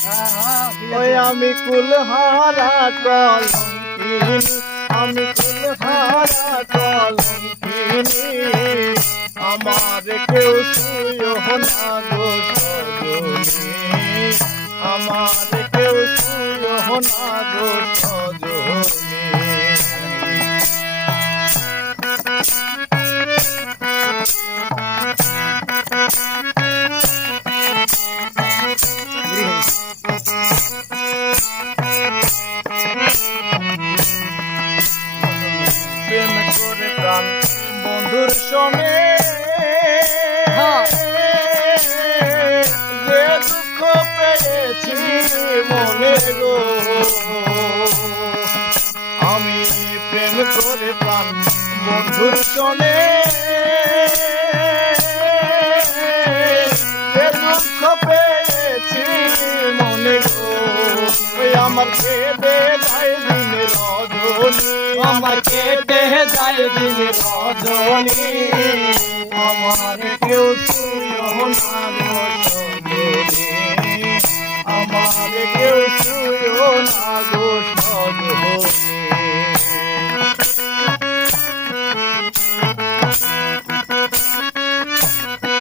ওই আমি কুলহারা কলঙ্কিনী, আমি কুলহারা কলঙ্কিনী, আমার কেউ ছুঁয়ো না গো সজনী, আমার কেউ ছুঁয়ো না গো সজনী। প্রেম করে প্রাণ বন্ধুর সনে যে দুঃখ পেয়েছি মনে গো, আমি প্রেম করে প্রাণ বন্ধুর সনে যে দুঃখ পেয়েছি মনে গো, আমার কেঁদে যায় দিন রজনী, আমার কেঁদে যায় দিন রজনী, আমার কেউ ছুঁয়ো না গো সজনী।